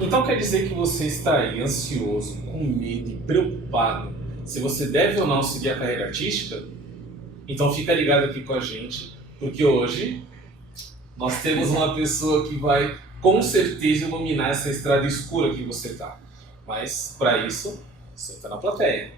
Então quer dizer que você está aí ansioso, com medo e preocupado se você deve ou não seguir a carreira artística? Então fica ligado aqui com a gente, porque hoje nós temos uma pessoa que vai com certeza iluminar essa estrada escura que você está. Mas para isso, senta na plateia.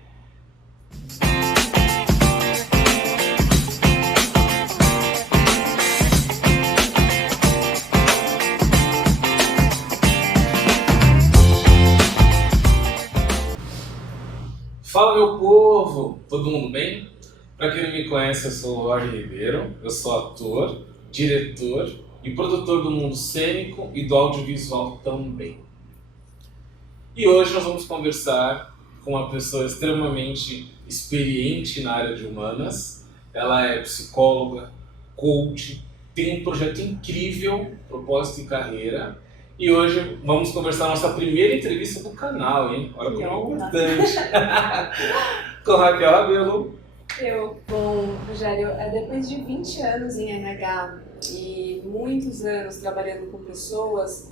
Fala meu povo, todo mundo bem? Para quem não me conhece, eu sou o Jorge Ribeiro, eu sou ator, diretor e produtor do mundo cênico e do audiovisual também. E hoje nós vamos conversar com uma pessoa extremamente experiente na área de humanas. Ela é psicóloga, coach, tem um projeto incrível, propósito e carreira. E hoje vamos conversar a nossa primeira entrevista do canal, hein? Olha como é importante. Com Raquel Rabelo. Bom, Rogério, depois de 20 anos em RH e muitos anos trabalhando com pessoas,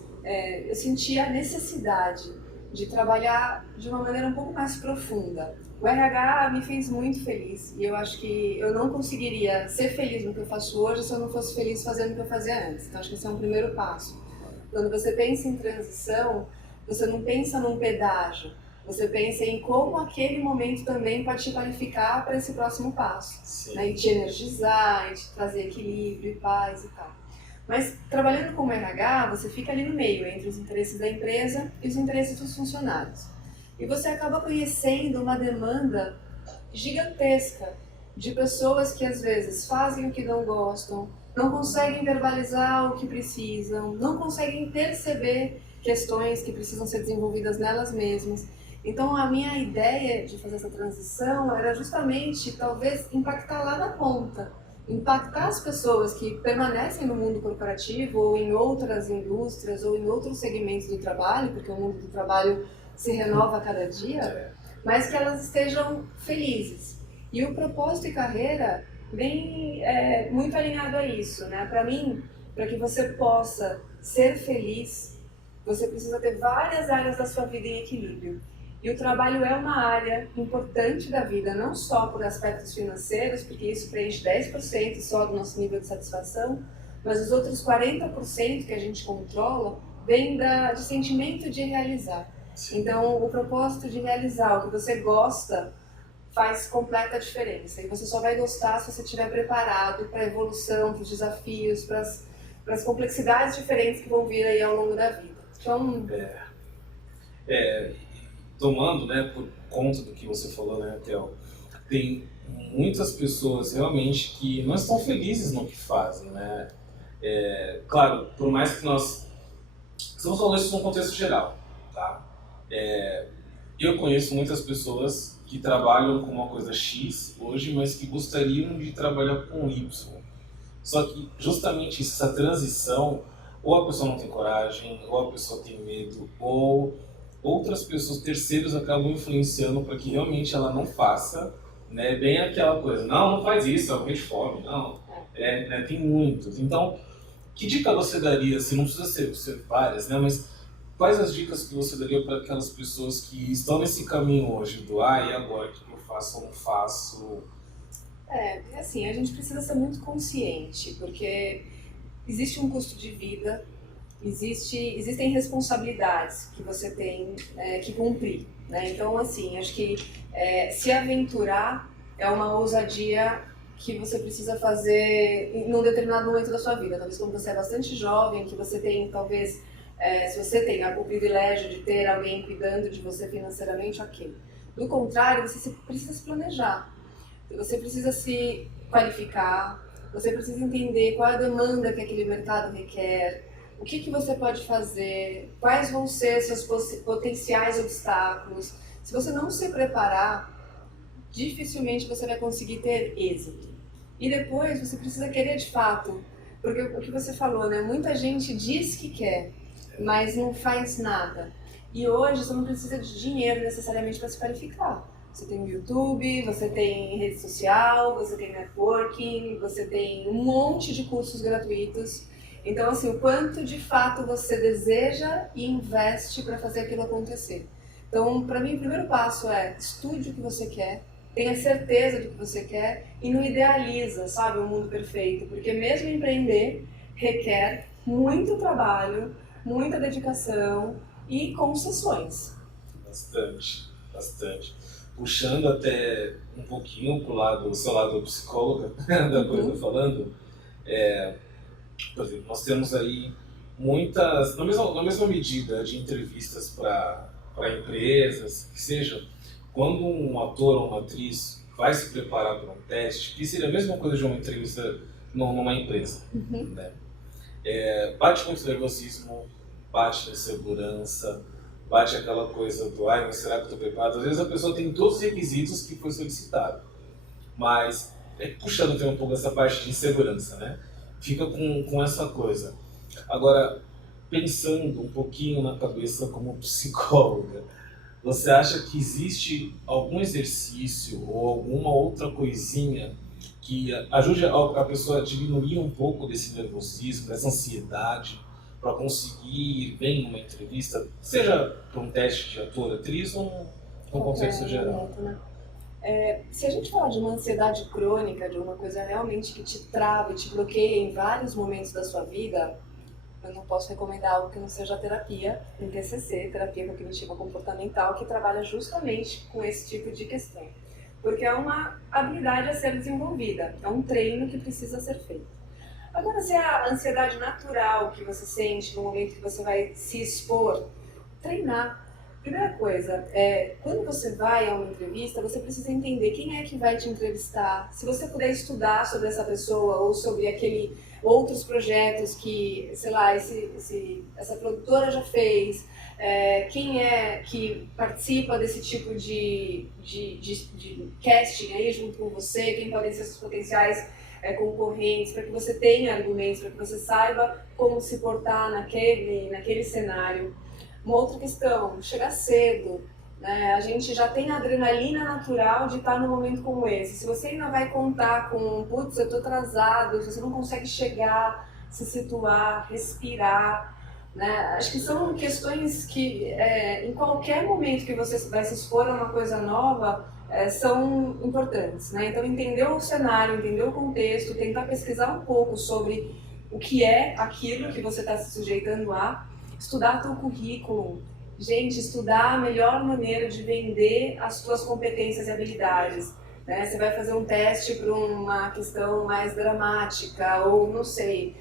eu senti a necessidade de trabalhar de uma maneira um pouco mais profunda. O RH me fez muito feliz e eu acho que eu não conseguiria ser feliz no que eu faço hoje se eu não fosse feliz fazendo o que eu fazia antes. Então acho que esse é um primeiro passo. Quando você pensa em transição, você não pensa num pedágio, você pensa em como aquele momento também pode te qualificar para esse próximo passo, né? E te energizar, e te trazer equilíbrio e paz e tal. Mas trabalhando como RH, você fica ali no meio, entre os interesses da empresa e os interesses dos funcionários. E você acaba conhecendo uma demanda gigantesca de pessoas que às vezes fazem o que não gostam, não conseguem verbalizar o que precisam, não conseguem perceber questões que precisam ser desenvolvidas nelas mesmas. Então a minha ideia de fazer essa transição era justamente, talvez, impactar lá na ponta, impactar as pessoas que permanecem no mundo corporativo ou em outras indústrias ou em outros segmentos do trabalho, porque o mundo do trabalho se renova a cada dia, mas que elas estejam felizes. E o propósito e carreira vem muito alinhado a isso, né? Para mim, para que você possa ser feliz, você precisa ter várias áreas da sua vida em equilíbrio. E o trabalho é uma área importante da vida, não só por aspectos financeiros, porque isso preenche 10% só do nosso nível de satisfação, mas os outros 40% que a gente controla vem de sentimento de realizar. Então, o propósito de realizar o que você gosta faz completa diferença. E você só vai gostar se você estiver preparado para a evolução, para os desafios, para as complexidades diferentes que vão vir aí ao longo da vida. Então... Tomando, né, por conta do que você falou, né, Raquel, tem muitas pessoas realmente que não estão felizes no que fazem, né? Claro, por mais que nós estamos falando isso num contexto geral, tá? Eu conheço muitas pessoas que trabalham com uma coisa X hoje, mas que gostariam de trabalhar com Y. Só que justamente essa transição, ou a pessoa não tem coragem, ou a pessoa tem medo, ou outras pessoas, terceiros, acabam influenciando para que realmente ela não faça, né, bem aquela coisa. Não faz isso, é morrer de fome. Não, né, tem muitos. Então, que dica você daria, assim, não precisa ser várias, né, mas quais as dicas que você daria para aquelas pessoas que estão nesse caminho hoje do e agora, o que eu faço ou não faço? Assim, a gente precisa ser muito consciente, porque existe um custo de vida, existem responsabilidades que você tem que cumprir, né? Então, assim, acho que se aventurar é uma ousadia que você precisa fazer em um determinado momento da sua vida. Talvez quando você é bastante jovem, que você tem, talvez, se você tem o privilégio de ter alguém cuidando de você financeiramente, ok. Do contrário, você precisa se planejar, você precisa se qualificar, você precisa entender qual é a demanda que aquele mercado requer, o que você pode fazer, quais vão ser seus potenciais obstáculos. Se você não se preparar, dificilmente você vai conseguir ter êxito. E depois você precisa querer de fato, porque o que você falou, né? Muita gente diz que quer, mas não faz nada. E hoje você não precisa de dinheiro necessariamente para se qualificar. Você tem o YouTube, você tem rede social, você tem networking, você tem um monte de cursos gratuitos. Então, assim, o quanto de fato você deseja e investe para fazer aquilo acontecer. Então, para mim, o primeiro passo é estude o que você quer, tenha certeza do que você quer e não idealiza, sabe, um mundo perfeito, porque mesmo empreender requer muito trabalho, muita dedicação e concessões. Bastante, bastante. Puxando até um pouquinho pro lado, do seu lado psicóloga da coisa falando, por exemplo, nós temos aí muitas, na mesma medida de entrevistas para empresas, que seja, quando um ator ou uma atriz vai se preparar para um teste, que seria a mesma coisa de uma entrevista numa empresa, né? Bate muito nervosismo, bate insegurança, bate aquela coisa do ai, mas será que eu estou preparado? Às vezes a pessoa tem todos os requisitos que foi solicitado, mas puxando até um pouco essa parte de insegurança, né? Fica com essa coisa. Agora, pensando um pouquinho na cabeça como psicóloga, você acha que existe algum exercício ou alguma outra coisinha que ajude a pessoa a diminuir um pouco desse nervosismo, dessa ansiedade, para conseguir ir bem numa entrevista, seja para um teste de ator, atriz ou num contexto geral? Né? Se a gente falar de uma ansiedade crônica, de uma coisa realmente que te trava e te bloqueia em vários momentos da sua vida, eu não posso recomendar algo que não seja terapia em TCC, terapia cognitiva comportamental, que trabalha justamente com esse tipo de questão. Porque é uma habilidade a ser desenvolvida, é um treino que precisa ser feito. Agora, se é a ansiedade natural que você sente no momento que você vai se expor, treinar. Primeira coisa, quando você vai a uma entrevista, você precisa entender quem é que vai te entrevistar. Se você puder estudar sobre essa pessoa ou sobre outros projetos que, sei lá, essa produtora já fez, quem é que participa desse tipo de casting aí junto com você, quem podem ser seus potenciais concorrentes, para que você tenha argumentos, para que você saiba como se portar naquele cenário. Uma outra questão, chegar cedo, né? A gente já tem a adrenalina natural de estar num momento como esse. Se você ainda vai contar com, putz, eu estou atrasado, se você não consegue chegar, se situar, respirar, né? Acho que são questões que, em qualquer momento que você vai se expor a uma coisa nova, são importantes, né? Então, entender o cenário, entender o contexto, tentar pesquisar um pouco sobre o que é aquilo que você está se sujeitando a, estudar teu currículo, gente, estudar a melhor maneira de vender as suas competências e habilidades, né? Você vai fazer um teste para uma questão mais dramática ou não sei,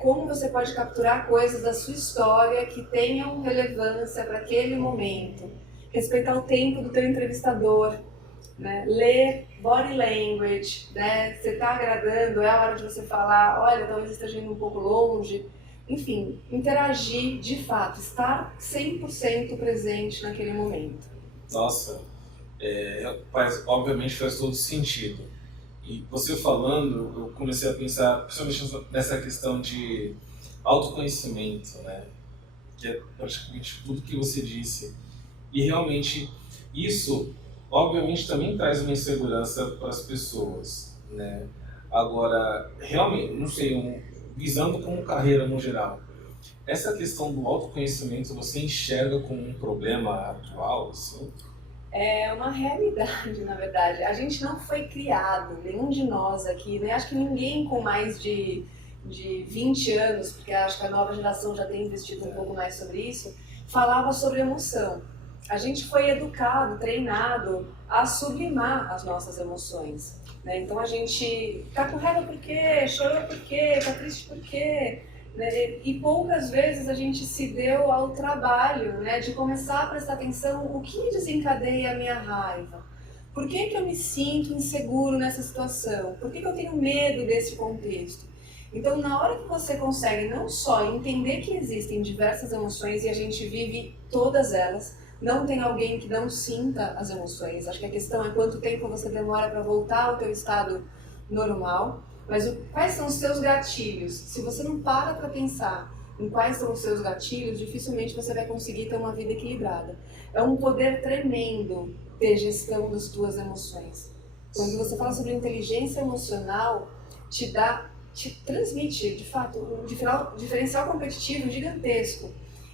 como você pode capturar coisas da sua história que tenham relevância para aquele momento, respeitar o tempo do teu entrevistador, né? Ler body language, né? Você está agradando, é a hora de você falar, olha, talvez esteja indo um pouco longe. Enfim, interagir de fato, estar 100% presente naquele momento. Nossa, obviamente faz todo sentido. E você falando, eu comecei a pensar, principalmente nessa questão de autoconhecimento, né? Que é praticamente tudo que você disse. E realmente isso, obviamente, também traz uma insegurança para as pessoas, né? Agora, realmente, não sei, visando como carreira no geral, essa questão do autoconhecimento você enxerga como um problema atual, assim? É uma realidade, na verdade. A gente não foi criado, nenhum de nós aqui, né? Acho que ninguém com mais de 20 anos, porque acho que a nova geração já tem investido um pouco mais sobre isso, falava sobre emoção. A gente foi educado, treinado a sublimar as nossas emoções, né? Então a gente tá com raiva por quê? Chorou por quê? Tá triste por quê? Né? E poucas vezes a gente se deu ao trabalho, né, de começar a prestar atenção o que desencadeia a minha raiva. Por que eu me sinto inseguro nessa situação? Por que eu tenho medo desse contexto? Então, na hora que você consegue não só entender que existem diversas emoções e a gente vive todas elas, não tem alguém que não sinta as emoções. Acho que a questão é quanto tempo você demora para voltar ao teu estado normal. Mas quais são os seus gatilhos? Se você não para pensar em quais são os seus gatilhos, dificilmente você vai conseguir ter uma vida equilibrada. É um poder tremendo ter gestão das tuas emoções. Quando você fala sobre inteligência emocional, te te transmite, de fato, um diferencial competitivo gigantesco.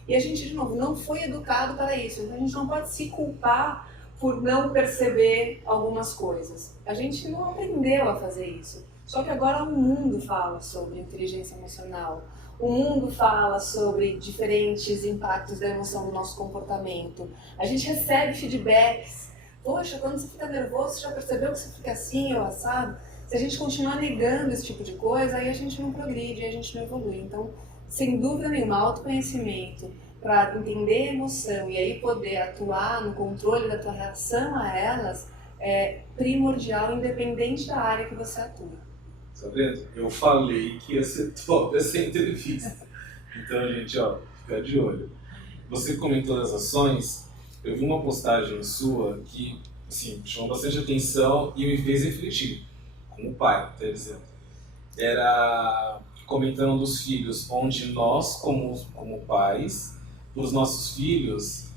E a gente, de novo, não foi educado para isso. Então a gente não pode se culpar por não perceber algumas coisas. A gente não aprendeu a fazer isso. Só que agora o mundo fala sobre inteligência emocional. O mundo fala sobre diferentes impactos da emoção no nosso comportamento. A gente recebe feedbacks. Poxa, quando você fica nervoso, você já percebeu que você fica assim ou assado? Se a gente continuar negando esse tipo de coisa, aí a gente não progride, a gente não evolui. Então, sem dúvida nenhuma, autoconhecimento para entender a emoção e aí poder atuar no controle da tua reação a elas é primordial, independente da área que você atua. Tá vendo? Eu falei que ia ser top essa entrevista. Então, gente, ó, fica de olho. Você comentou das ações, eu vi uma postagem sua que, assim, chamou bastante atenção e me fez refletir, como pai, por exemplo. Era comentando dos filhos, onde nós, como pais, para os nossos filhos,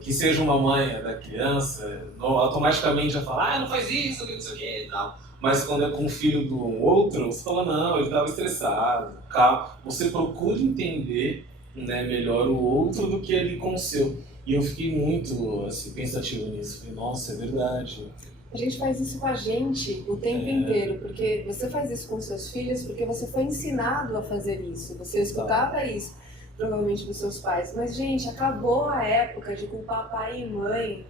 que seja uma mãe da criança, automaticamente já fala, não faz isso, não sei o que e tal. Mas quando é com o filho do outro, você fala, não, ele estava estressado, calma. Você procura entender, né, melhor o outro do que ele com o seu. E eu fiquei muito assim, pensativo nisso. Falei, nossa, é verdade. A gente faz isso com a gente o tempo inteiro, porque você faz isso com seus filhos porque você foi ensinado a fazer isso, você escutava isso, provavelmente dos seus pais. Mas, gente, acabou a época de culpar pai e mãe,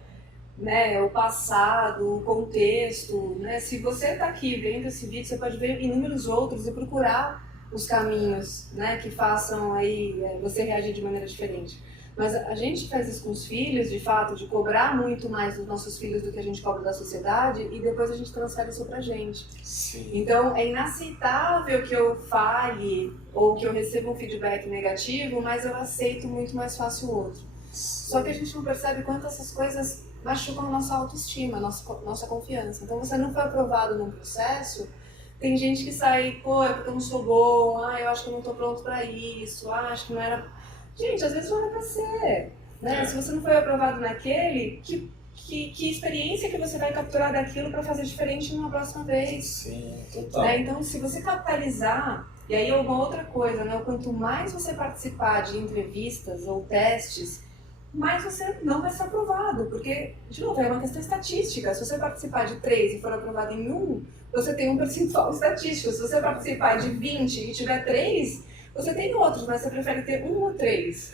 né, o passado, o contexto, né? Se você está aqui vendo esse vídeo, você pode ver inúmeros outros e procurar os caminhos, né, que façam aí você reagir de maneira diferente. Mas a gente faz isso com os filhos, de fato, de cobrar muito mais dos nossos filhos do que a gente cobra da sociedade e depois a gente transfere isso pra gente. Sim. Então é inaceitável que eu fale ou que eu receba um feedback negativo, mas eu aceito muito mais fácil o outro. Só que a gente não percebe quanto essas coisas machucam a nossa autoestima, a nossa confiança. Então você não foi aprovado num processo, tem gente que sai, pô, é porque eu não sou bom, eu acho que eu não tô pronto pra isso, acho que não era... Gente, às vezes não era pra ser, né? Se você não foi aprovado naquele, que experiência que você vai capturar daquilo para fazer diferente numa próxima vez? Sim, total. Né? Então, se você capitalizar, e aí é uma outra coisa, né? Quanto mais você participar de entrevistas ou testes, mais você não vai ser aprovado, porque, de novo, é uma questão estatística. Se você participar de 3 e for aprovado em 1, você tem um percentual estatístico. Se você participar de 20 e tiver 3, você tem outros, mas você prefere ter 1 ou 3.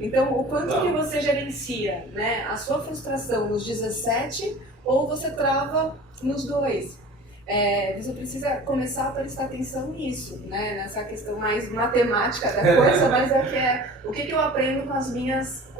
Então, o quanto que você gerencia, né, a sua frustração nos 17 ou você trava nos 2. Você precisa começar a prestar atenção nisso, né, nessa questão mais matemática da coisa, mas o que eu aprendo com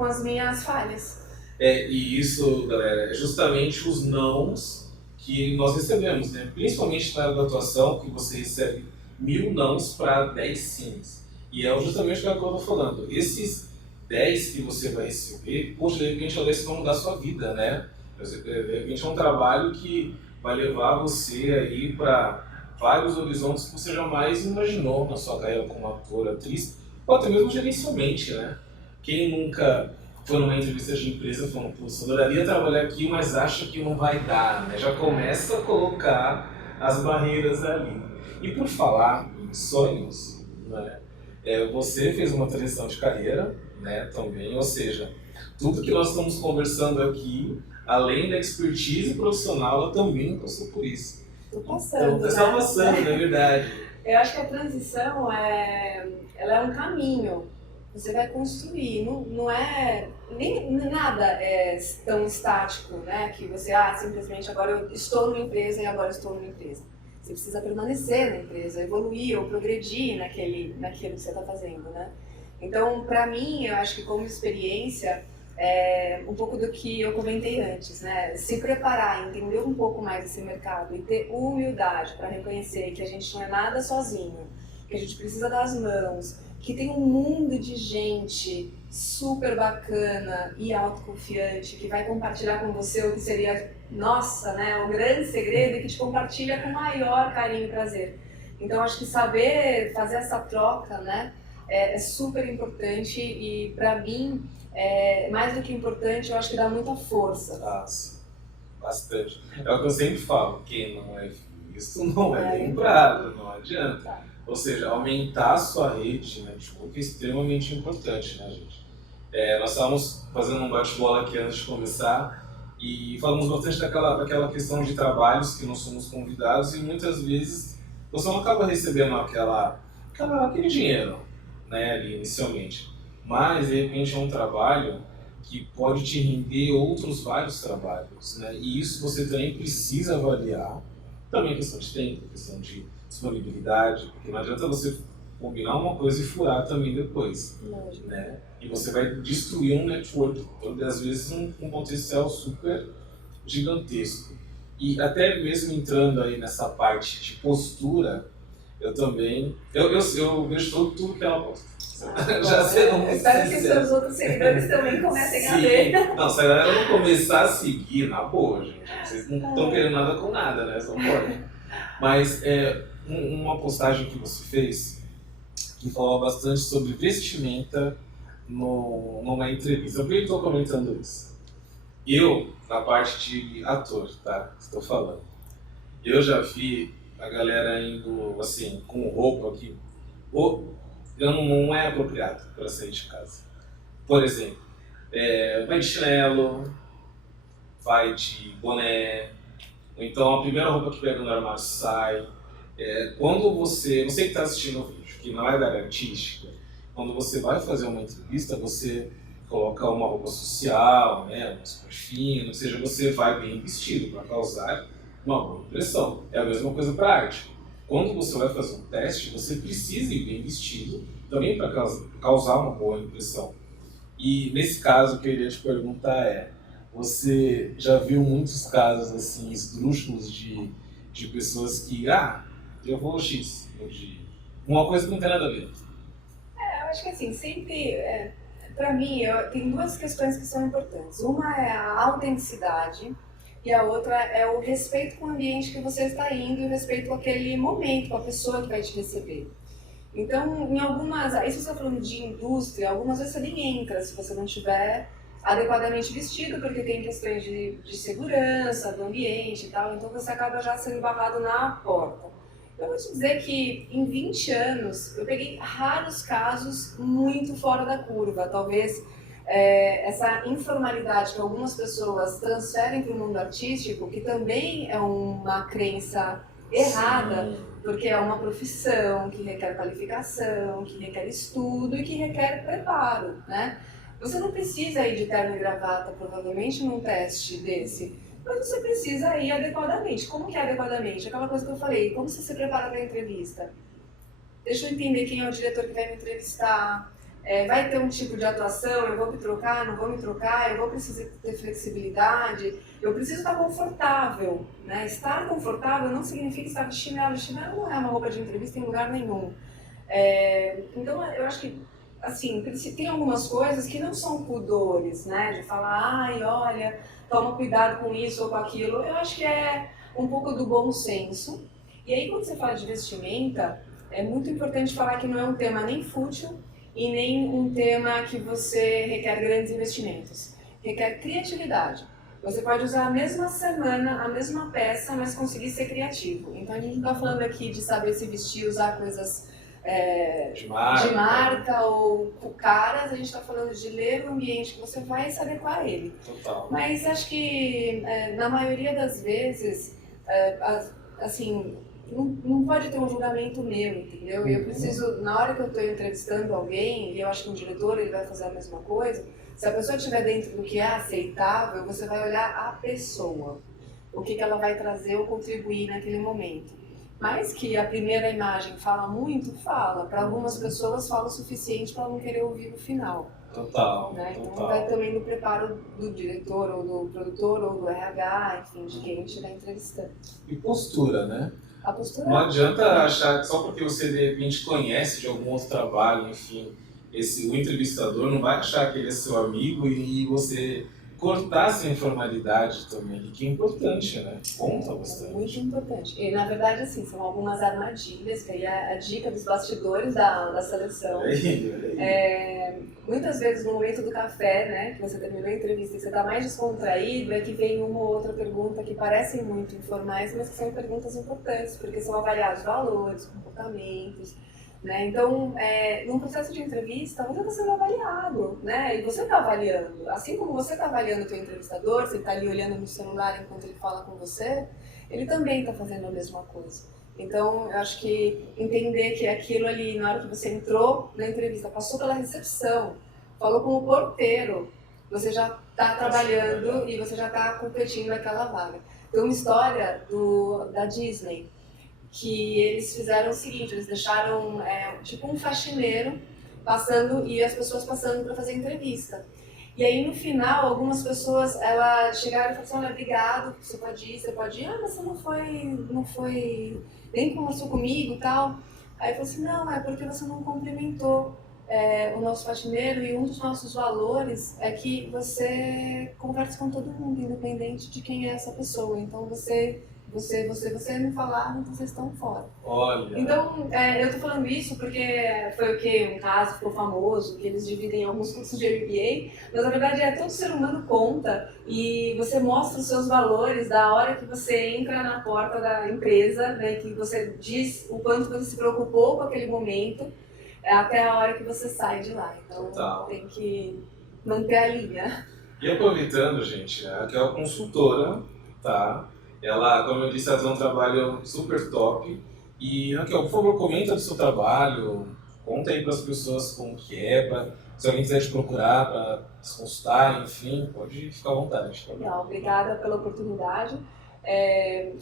as minhas falhas. E isso, galera, é justamente os nãos que nós recebemos, né? Principalmente na atuação, que você recebe 1000 nãos para 10 sims. E é justamente o que eu estou falando. Esses 10 que você vai receber, poxa, de repente eles vão mudar a sua vida, né? De repente é um trabalho que vai levar você aí para vários horizontes que você jamais imaginou na sua carreira como ator, atriz, ou até mesmo gerencialmente, né? Quem nunca foi numa entrevista de empresa falando, você adoraria trabalhar aqui, mas acha que não vai dar, né? Já começa a colocar as barreiras ali. E por falar em sonhos, né, você fez uma transição de carreira, né, também, ou seja, tudo que nós estamos conversando aqui, além da expertise profissional, ela também passou por isso. Estou passando, então, você está passando, na verdade. Eu acho que a transição ela é um caminho. Você vai construir, não é nem nada tão estático, né, que você simplesmente agora eu estou numa empresa e agora estou numa empresa. Você precisa permanecer na empresa, evoluir ou progredir naquilo que você está fazendo, né? Então, para mim, eu acho que como experiência, um pouco do que eu comentei antes, né? Se preparar, entender um pouco mais esse mercado e ter humildade para reconhecer que a gente não é nada sozinho, que a gente precisa das mãos, que tem um mundo de gente super bacana e autoconfiante que vai compartilhar com você o que seria, nossa, né, um grande segredo e que te compartilha com o maior carinho e prazer. Então, acho que saber fazer essa troca, né, é super importante e, para mim, mais do que importante, eu acho que dá muita força. Nossa, bastante. É o que eu sempre falo, quem não é visto não é lembrado, não adianta. Ou seja, aumentar a sua rede de network é extremamente importante, né, gente? Nós estávamos fazendo um bate-bola aqui antes de começar e falamos bastante daquela questão de trabalhos que nós somos convidados e muitas vezes você não acaba recebendo aquele dinheiro, né, ali inicialmente. Mas, de repente, é um trabalho que pode te render outros vários trabalhos, né? E isso você também precisa avaliar. Também questão de tempo, questão de disponibilidade, porque não adianta você combinar uma coisa e furar também depois, né? E você vai destruir um network, às vezes um potencial super gigantesco. E até mesmo entrando aí nessa parte de postura, eu também, eu vejo tudo que ela posta. Já sei, não. Espero que seus outros seguidores também comecem a ver. Não, se a galera não começar a seguir, na boa, gente, vocês não estão querendo nada com nada, né? Só pode. Mas uma postagem que você fez que falava bastante sobre vestimenta numa entrevista. Por que eu estou comentando isso? Eu, na parte de ator, tá? Estou falando. Eu já vi a galera indo, assim, com roupa que não é apropriado para sair de casa. Por exemplo, vai de chinelo, vai de boné, ou então a primeira roupa que pega no armário sai. Quando você que está assistindo o vídeo, que não é da área artística, quando você vai fazer uma entrevista, você coloca uma roupa social, né, uma super fina, ou seja, você vai bem vestido para causar uma boa impressão. É a mesma coisa para arte. Quando você vai fazer um teste, você precisa ir bem vestido também para causar uma boa impressão. E nesse caso, o que eu iria te perguntar você já viu muitos casos assim, esdrúxulos de pessoas que, eu vou X, uma coisa que não tem nada a ver. Eu acho que assim, sempre, para mim, tem duas questões que são importantes. Uma é a autenticidade e a outra é o respeito com o ambiente que você está indo e o respeito com aquele momento, com a pessoa que vai te receber. Então, em algumas, aí se você está falando de indústria, algumas vezes você nem entra se você não estiver adequadamente vestido, porque tem questões de segurança do ambiente e tal, então você acaba já sendo barrado na porta. Eu vou te dizer que em 20 anos eu peguei raros casos muito fora da curva. Talvez essa informalidade que algumas pessoas transferem para o mundo artístico, que também é uma crença errada, sim, porque é uma profissão que requer qualificação, que requer estudo e que requer preparo, né? Você não precisa ir de terno e gravata, provavelmente, num teste desse, mas você precisa ir adequadamente. Como que é adequadamente? Aquela coisa que eu falei, como você se prepara para a entrevista? Deixa eu entender quem é o diretor que vai me entrevistar, vai ter um tipo de atuação, eu vou me trocar, não vou me trocar, eu vou precisar ter flexibilidade, eu preciso estar confortável, né? Estar confortável não significa estar de chinelo, chinelo não é uma roupa de entrevista em lugar nenhum. Então eu acho que, assim, tem algumas coisas que não são pudores, né? De falar, olha, toma cuidado com isso ou com aquilo. Eu acho que é um pouco do bom senso. E aí, quando você fala de vestimenta, é muito importante falar que não é um tema nem fútil e nem um tema que você requer grandes investimentos. Requer criatividade. Você pode usar a mesma semana, a mesma peça, mas conseguir ser criativo. Então, a gente não está falando aqui de saber se vestir, usar coisas de marca ou caras, a gente está falando de ler o ambiente que você vai e se adequar a ele. Total. Mas acho que na maioria das vezes, assim, não pode ter um julgamento meu, entendeu? Eu preciso, na hora que eu estou entrevistando alguém, e eu acho que um diretor ele vai fazer a mesma coisa, se a pessoa estiver dentro do que é aceitável, você vai olhar a pessoa, o que ela vai trazer ou contribuir naquele momento. Mas que a primeira imagem fala muito, fala. Para algumas pessoas fala o suficiente para não querer ouvir o final. Total, né? total. Então vai também no preparo do diretor, ou do produtor, ou do RH, enfim, de quem a gente estiver entrevistando. E postura, né? A postura... Não adianta achar que só porque você de repente conhece de algum outro trabalho, enfim, o entrevistador não vai achar que ele é seu amigo e você... cortar essa informalidade também, que é importante, né? Conta bastante. Muito importante. E, na verdade, assim, são algumas armadilhas, que aí é a dica dos bastidores da seleção. Muitas vezes, no momento do café, né, que você terminou a entrevista e você está mais descontraído, é que vem uma ou outra pergunta que parecem muito informais, mas que são perguntas importantes, porque são avaliados valores, comportamentos. né? Então, num processo de entrevista, você está sendo avaliado, né? E você está avaliando. Assim como você está avaliando o seu entrevistador, você está ali olhando no celular enquanto ele fala com você, ele também está fazendo a mesma coisa. Então, eu acho que entender que aquilo ali, na hora que você entrou na entrevista, passou pela recepção, falou com o porteiro, você já está trabalhando e você já está competindo naquela vaga. Tem uma história da Disney, que eles fizeram o seguinte, eles deixaram tipo um faxineiro passando e as pessoas passando para fazer entrevista. E aí no final, algumas pessoas chegaram e falaram assim, olha, obrigado, você pode ir, mas você não foi, nem conversou comigo e tal. Aí eu falei assim, não, é porque você não cumprimentou o nosso faxineiro e um dos nossos valores é que você conversa com todo mundo, independente de quem é essa pessoa. Então você não falar, então vocês estão fora. Olha. Então, eu tô falando isso porque foi um caso ficou famoso, que eles dividem alguns cursos de MBA, mas na verdade todo ser humano conta e você mostra os seus valores da hora que você entra na porta da empresa, né, que você diz o quanto você se preocupou com aquele momento, até a hora que você sai de lá. Então, tem que manter a linha. E aproveitando, gente, a Raquel é consultora, tá? Ela, como eu disse, ela tem um trabalho super top. E, Raquel, por favor, comenta do seu trabalho, conta aí para as pessoas como que é, se alguém quiser te procurar para se consultar, enfim, pode ficar à vontade. Tá? Legal, obrigada pela oportunidade.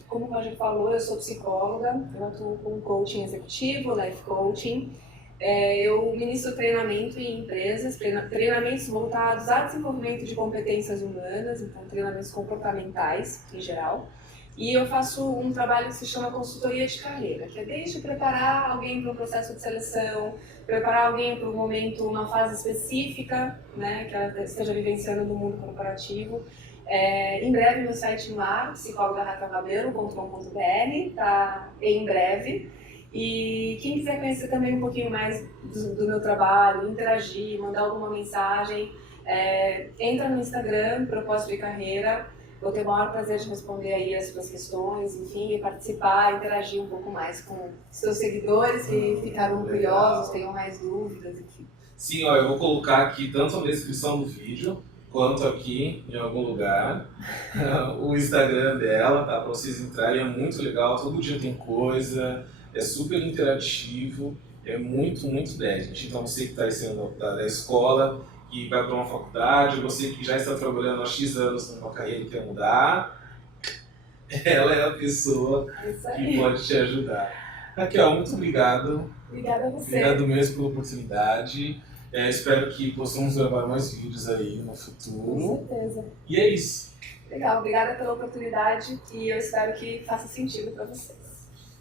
Como o Roger falou, eu sou psicóloga, eu atuo com coaching executivo, life coaching. Eu ministro treinamento em empresas, treinamentos voltados a desenvolvimento de competências humanas, então treinamentos comportamentais em geral. E eu faço um trabalho que se chama consultoria de carreira, que é desde preparar alguém para um processo de seleção, preparar alguém para um momento, uma fase específica, né, que ela esteja vivenciando no mundo corporativo. Em breve meu site no ar, psicologarraquelrabelo.com.br, tá em breve. E quem quiser conhecer também um pouquinho mais do meu trabalho, interagir, mandar alguma mensagem, entra no Instagram, Propósito de Carreira. Vou ter o maior prazer de responder aí as suas questões, enfim, e participar, interagir um pouco mais com seus seguidores que ficaram curiosos, tenham mais dúvidas, enfim. Sim, ó, eu vou colocar aqui tanto na descrição do vídeo, quanto aqui em algum lugar, o Instagram dela, tá? Para vocês entrarem, é muito legal, todo dia tem coisa, é super interativo, é muito, muito 10, gente. Então você que está saindo da escola, que vai para uma faculdade, você que já está trabalhando há X anos numa carreira e quer mudar, ela é a pessoa que pode te ajudar. Raquel, muito obrigado. Obrigada a você. Obrigado mesmo pela oportunidade. Espero que possamos gravar mais vídeos aí no futuro. Com certeza. E é isso. Legal, obrigada pela oportunidade e eu espero que faça sentido para vocês.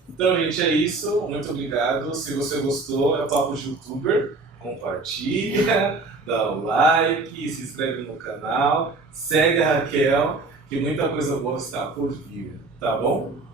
Então, gente, é isso. Muito obrigado. Se você gostou, é Papo de Youtuber. Compartilha, dá um like, se inscreve no canal, segue a Raquel, que muita coisa boa está por vir, tá bom?